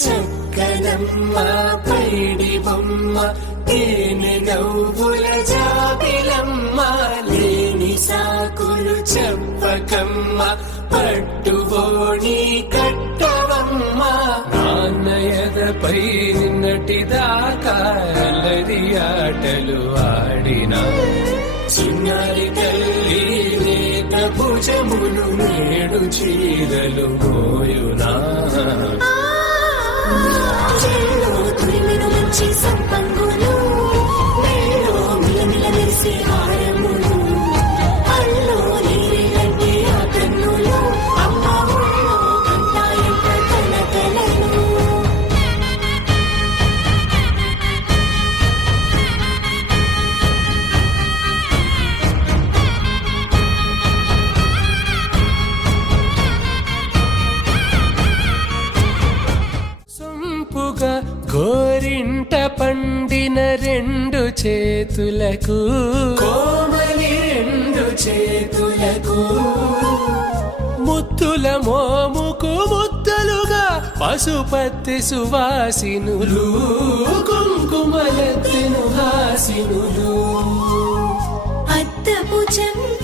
చక్కనమ్మ పైడి బొమ్మ తేనె నవ్వుల జాబిలమ్మ లేని సాకులు చెప్పకమ్మ పట్టుబోని కట్టవమ్మ నాన్నయదపై నిన్నటిదాకా అల్లరి ఆటలు ఆడినా చిన్నారి తల్లి లేత భుజములు నేడు చీరలు మోయునా సంపంగులు మేలో మిలమిల మెరిసే హారములు అల్లో నీరంటే ఆ కన్నులు అమ్మ ఊళ్ళో కంటాయంట కలకలను సొంపుగా గోరింట పండిన రెండు చేతులకు కోమలి రెండు చేతులకు ముత్తుల మోముకు ముద్దలుగా పశుపతి సువాసినులు కుంకుమలెత్తిను హాసినులు అద్దపు చెంప